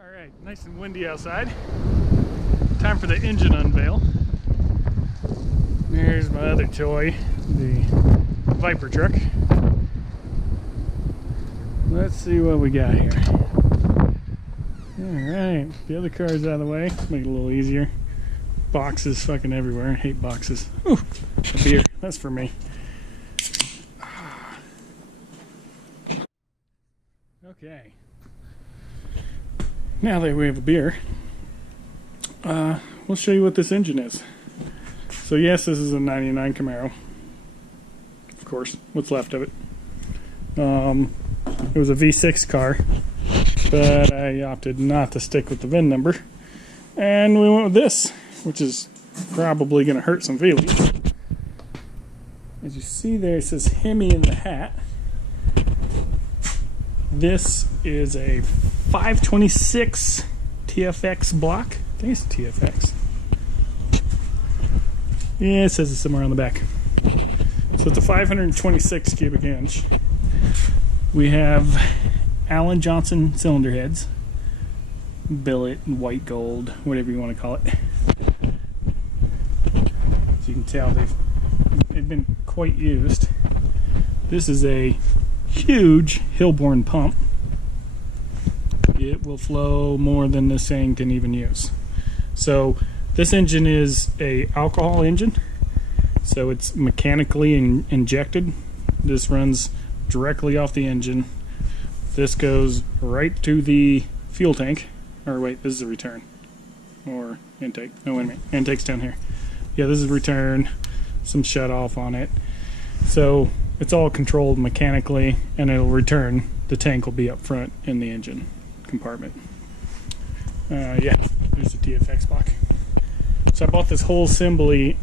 Alright, nice and windy outside. Time for the engine unveil. There's my other toy, the Viper truck. Let's see what we got here. Alright, the other car's out of the way. Make it a little easier. Boxes fucking everywhere. I hate boxes. Ooh, a beer. That's for me. Okay. Now that we have a beer, we'll show you what this engine is. So yes, this is a 99 Camaro. Of course, what's left of it. It was a V6 car, but I opted not to stick with the VIN number. And we went with this, which is probably going to hurt some feelings. As you see there, it says Hemi in the hat. This is a 526 TFX block. I think it's TFX. Yeah, it says it somewhere on the back. So it's a 526 cubic inch. We have Allen Johnson cylinder heads. Billet, white gold, whatever you want to call it. As you can tell, they've been quite used. This is a huge Hillborn pump. It will flow more than this thing can even use. So this engine is a alcohol engine, so it's mechanically injected. This runs directly off the engine. This goes right to the fuel tank. Or wait, this is a return or intake. No, wait a minute, intake's down here. Yeah, this is return. Some shut off on it. So it's all controlled mechanically, and it'll return. The tank will be up front in the engine compartment. Yeah, there's the TFX block. So I bought this whole assembly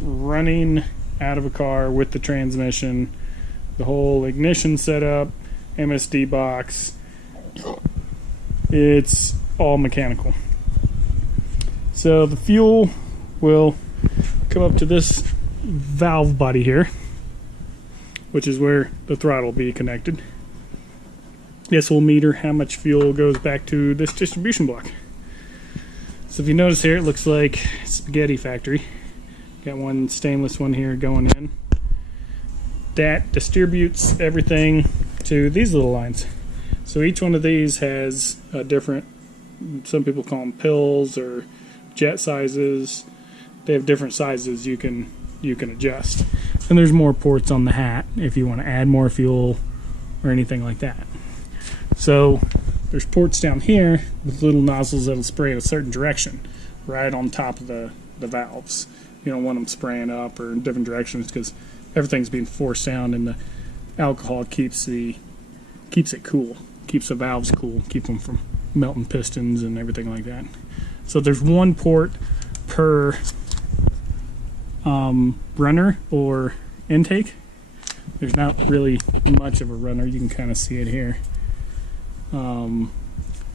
running out of a car with the transmission, the whole ignition setup, MSD box. It's all mechanical. So the fuel will come up to this valve body here, which is where the throttle will be connected. This will meter how much fuel goes back to this distribution block. So if you notice here, it looks like spaghetti factory. Got one stainless one here going in. That distributes everything to these little lines. So each one of these has a different, some people call them pills or jet sizes. They have different sizes you can adjust. And there's more ports on the hat if you want to add more fuel or anything like that. So there's ports down here with little nozzles that'll spray in a certain direction right on top of the valves. You don't want them spraying up or in different directions because everything's being forced down, and the alcohol keeps it cool, keeps the valves cool, keep them from melting pistons and everything like that. So there's one port per runner or intake. There's not really much of a runner. You can kind of see it here.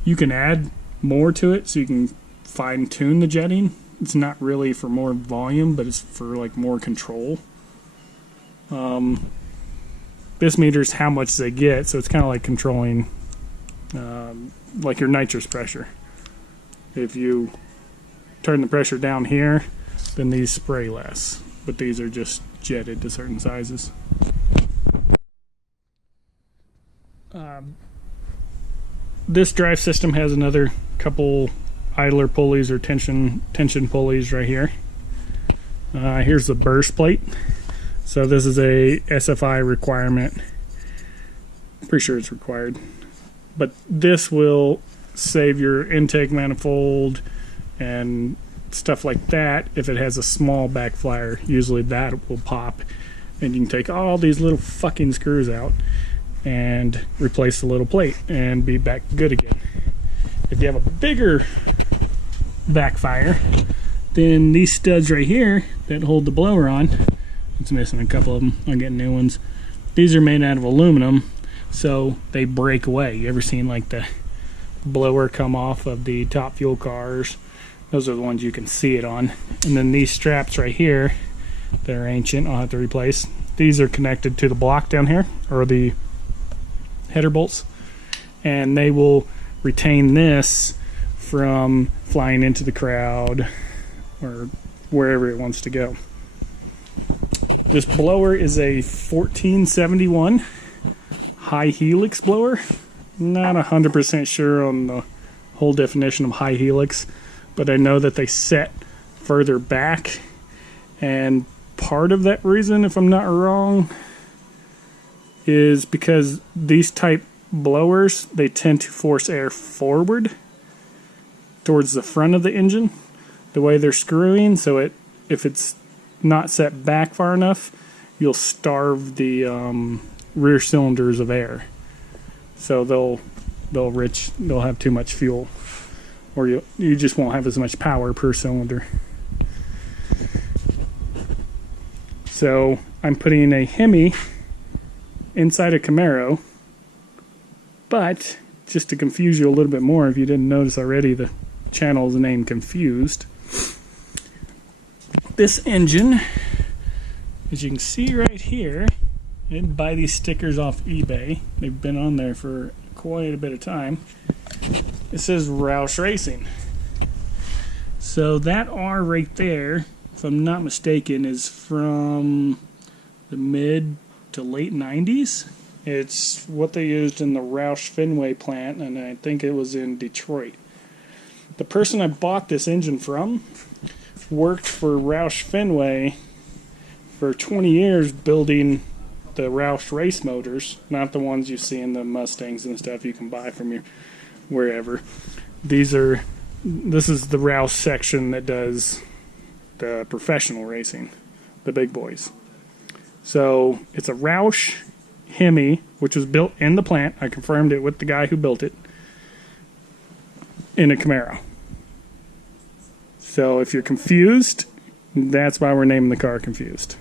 You can add more to it so you can fine tune the jetting. It's not really for more volume, but it's for like more control. This meters how much they get, so it's kind of like controlling like your nitrous pressure. If you turn the pressure down here, then these spray less, but these are just jetted to certain sizes. This drive system has another couple idler pulleys or tension pulleys right here. Here's the burst plate. So this is a SFI requirement. I'm pretty sure it's required. But this will save your intake manifold and stuff like that. If it has a small back flyer, usually that will pop, and you can take all these little fucking screws out and replace the little plate and be back good again. If you have a bigger backfire, then these studs right here that hold the blower on, it's missing a couple of them, I'm getting new ones. These are made out of aluminum, so they break away. You ever seen like the blower come off of the top fuel cars? Those are the ones you can see it on. And then these straps right here that are ancient, I'll have to replace. These are connected to the block down here, or the header bolts, and they will retain this from flying into the crowd or wherever it wants to go. This blower is a 1471 high helix blower. Not 100% sure on the whole definition of high helix, but I know that they set further back, and part of that reason, if I'm not wrong, is because these type blowers, they tend to force air forward towards the front of the engine the way they're screwing, so if it's not set back far enough, you'll starve the rear cylinders of air, so they'll have too much fuel, or you just won't have as much power per cylinder. So I'm putting a Hemi inside a Camaro, but just to confuse you a little bit more, if you didn't notice already, the channel is named Confused. This engine, as you can see right here, I didn't buy these stickers off eBay. They've been on there for quite a bit of time. It says Roush Racing. So that R right there, if I'm not mistaken, is from the mid to late 90s. It's what they used in the Roush Fenway plant, and I think it was in Detroit. The person I bought this engine from worked for Roush Fenway for 20 years building the Roush race motors, not the ones you see in the Mustangs and stuff you can buy from your wherever. This is the Roush section that does the professional racing, the big boys. So it's a Roush Hemi, which was built in the plant. I confirmed it with the guy who built it, in a Camaro. So if you're confused, that's why we're naming the car Confused.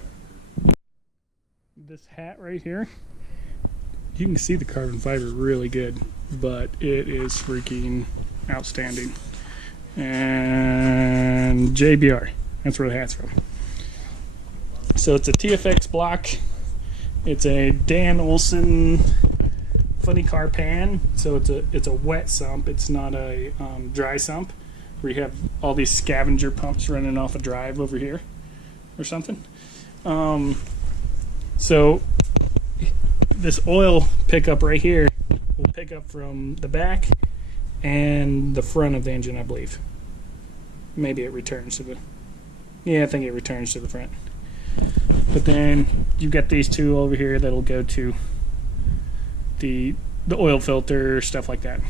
This hat right here, you can see the carbon fiber really good, but it is freaking outstanding. And JBR, that's where the hat's from. So it's a TFX block. It's a Dan Olson funny car pan. So it's a wet sump. It's not a dry sump where you have all these scavenger pumps running off a drive over here or something. So this oil pickup right here will pick up from the back and the front of the engine, I believe. Maybe it returns to the... Yeah, I think it returns to the front. But then you've got these two over here that'll go to the oil filter, stuff like that.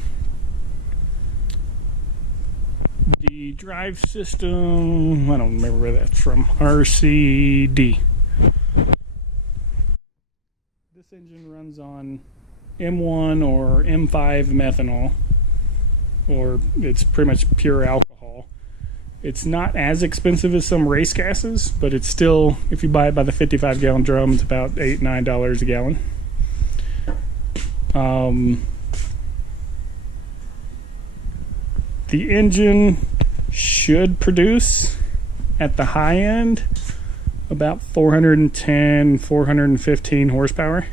The drive system, I don't remember where that's from. RCD. This engine runs on M1 or M5 methanol, or it's pretty much pure alcohol. It's not as expensive as some race gases, but it's still, if you buy it by the 55-gallon drum, it's about $8, $9 a gallon. The engine should produce, at the high end, about 410, 415 horsepower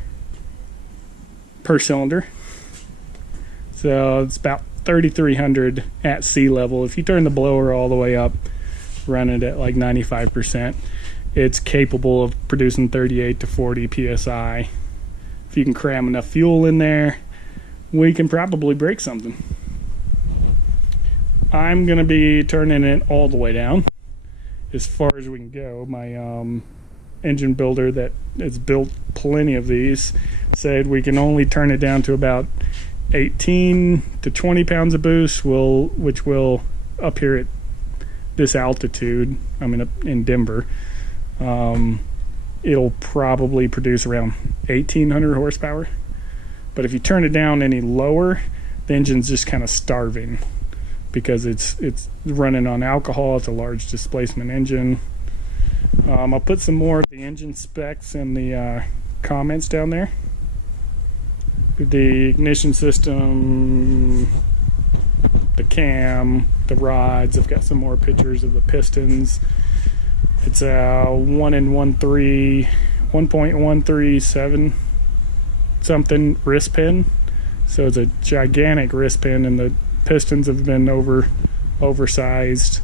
per cylinder. So it's about 3,300 at sea level. If you turn the blower all the way up, run it at like 95%, it's capable of producing 38 to 40 psi. If you can cram enough fuel in there, we can probably break something. I'm gonna be turning it all the way down as far as we can go. My engine builder that has built plenty of these said we can only turn it down to about 18 to 20 pounds of boost, which will, up here at this altitude, I mean up in Denver, it'll probably produce around 1,800 horsepower. But if you turn it down any lower, the engine's just kind of starving because it's running on alcohol. It's a large displacement engine. I'll put some more of the engine specs in the comments down there. The ignition system, the cam, the rods. I've got some more pictures of the pistons. It's a 1.137 something wrist pin. So it's a gigantic wrist pin, and the pistons have been oversized.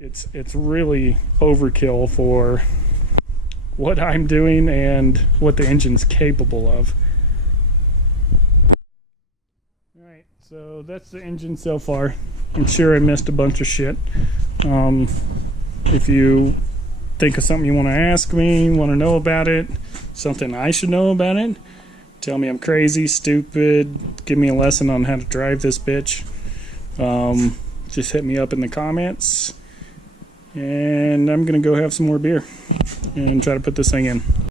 It's really overkill for what I'm doing and what the engine's capable of. Alright, so that's the engine so far. I'm sure I missed a bunch of shit. If you think of something you want to ask me, want to know about it, something I should know about it, tell me I'm crazy, stupid, give me a lesson on how to drive this bitch. Just hit me up in the comments. And I'm gonna go have some more beer and try to put this thing in.